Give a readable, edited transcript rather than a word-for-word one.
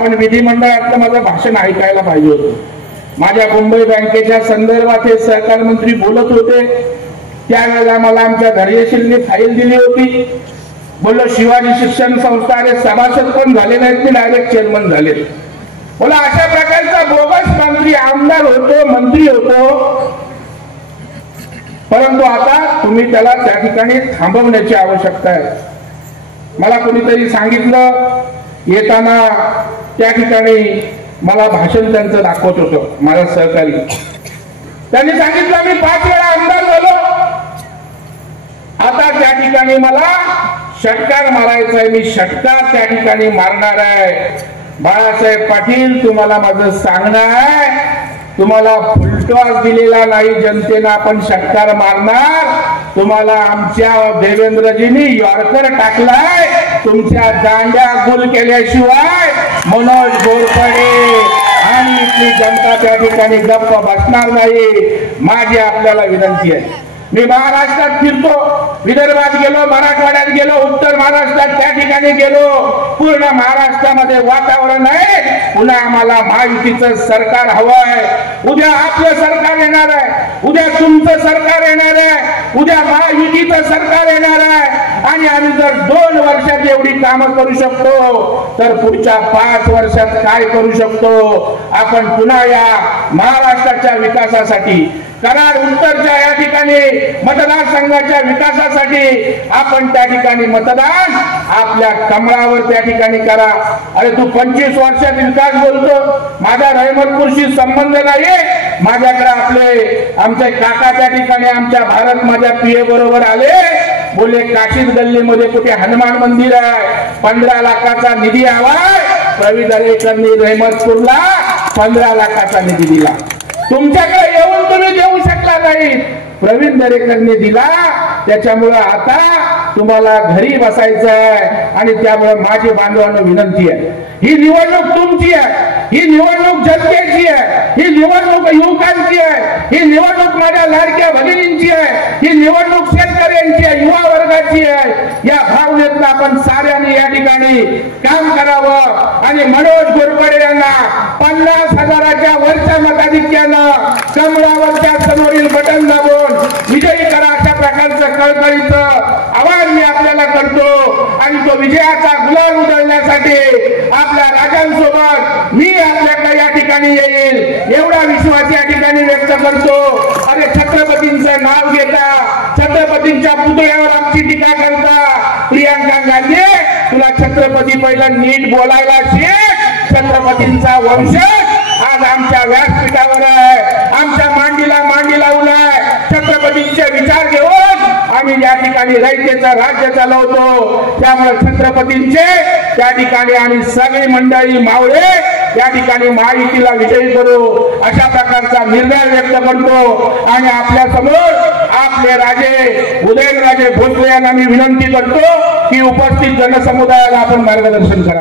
पण विधिमंडळातलं माझं भाषण ऐकायला पाहिजे होतं। माझ्या मुंबई बँकेच्या संदर्भात हे सहकार मंत्री बोलत होते, त्यावेळेला मला आमच्या धैर्यशीलने फाईल दिली होती। बोललो शिवाजी शिक्षण संस्था रे सभासद पण झाले नाहीत, ते डायरेक्ट चेअरमन झाले। बोला अशा प्रकारचा बोगस मंत्री आमदार होतो, मंत्री होतो, परंतु आता तुम्ही त्याला त्या ठिकाणी थांबवण्याची आवश्यकता आहे। मला कोणीतरी सांगितलं येताना, त्या ठिकाणी मला भाषण त्यांचं दाखवत होतं माझा सहकारी, त्यांनी सांगितलं मी 5 वेळा आमदार झालो, आता त्या ठिकाणी मला षटकार मारायचा आहे, मी षटकार त्या ठिकाणी मारणार आहे। बाळासाहेब पाटील तुम्हाला माझं सांगणं आहे, तुम्हाला फुलटॉस दिलेला नाही जनतेनं, आपण षटकार मारणार। तुम्हाला आमच्या देवेंद्रजींनी यॉर्कर टाकलाय, तुमच्या दांड्या गुल केल्याशिवाय मनोज घोरपडे आणि इथली जनता त्या ठिकाणी गप्प बसणार नाही। माझी आपल्याला विनंती आहे, मी महाराष्ट्रात फिरतो, विदर्भात गेलो, मराठवाड्यात गेलो, उत्तर महाराष्ट्रात त्या ठिकाणी गेलो, पूर्ण महाराष्ट्रामध्ये वातावरण आहे पुन्हा आम्हाला महायुतीचं सरकार हवं आहे। उद्या आपलं सरकार येणार आहे, उद्या तुमचं सरकार येणार आहे, उद्या महायुतीचं सरकार येणार आहे आणि आम्ही जर 2 वर्षात एवढी कामं करू शकतो तर पुढच्या 5 वर्षात काय करू शकतो। आपण पुन्हा या महाराष्ट्राच्या विकासासाठी, कराड उत्तरच्या या ठिकाणी मतदारसंघाच्या विकासासाठी आपण त्या ठिकाणी मतदान आपल्या कमळावर त्या ठिकाणी करा। अरे तू 25 वर्षात विकास बोलतो, माझा रहमतपूरशी संबंध नाही, माझ्याकडे आमचे काका त्या ठिकाणी आमच्या भारत माझ्या पीए बरोबर आले, बोलले काशीद गल्लीमध्ये कुठे हनुमान मंदिर आहे, 15 लाखाचा निधी हवाय, प्रवीण दरेकरनी रहमतपूरला 15 लाखाचा निधी दिला, तुमच्याकडे येऊन तुम्ही देऊ शकला नाही, प्रवीण दरेकरने दिला, त्याच्यामुळे आता तुम्हाला घरी बसायचं आहे। आणि त्यामुळे माझी बांधवांना विनंती आहे, ही निवडणूक तुमची आहे, ही निवडणूक जनतेची आहे, ही निवडणूक युवकांची आहे, ही निवडणूक माझ्या लाडक्या भगिनींची आहे, ही निवडणूक शेतकऱ्यांची आहे, युवा वर्गाची आहे। या भावनेतून आपण साऱ्यांनी या ठिकाणी काम करावं आणि मनोज घोरपडे यांना 50,000च्या वरच्या मताधिक्यानं कमळावरच्या समोरील बटन दाबून विजयी करा, अशा प्रकारचं कळकळीचं आवाहन मी आपल्याला करतो। आणि तो विजयाचा गुलाल उधळण्यासाठी आपल्या राजांसोबत मी आपल्याकडे या ठिकाणी येईल एवढा विश्वास या ठिकाणी व्यक्त करतो। अरे छत्रपतींचं नाव घेता, छत्रपतींच्या पुतळ्यावर आमची टीका करता, प्रियंका गांधी तुला छत्रपती पहिलं नीट बोलायला शिक। छत्रपतींचा वंशज आज आमच्या व्यासपीठावर आहे, आमच्या मांडीला मांडी लावलाय, छत्रपतींचे विचार घेऊन आम्ही या ठिकाणी रयतेचं राज्य चालवतो। त्यामुळे छत्रपतींचे त्या ठिकाणी आम्ही सगळी मंडळी मावळे या ठिकाणी महायुतीला विजयी करू, अशा प्रकारचा निर्णय व्यक्त करतो। आणि आपल्या समोर आपले राजे उदयनराजे भोसले यांना मी विनंती करतो की उपस्थित जनसमुदायाला आपण मार्गदर्शन करा।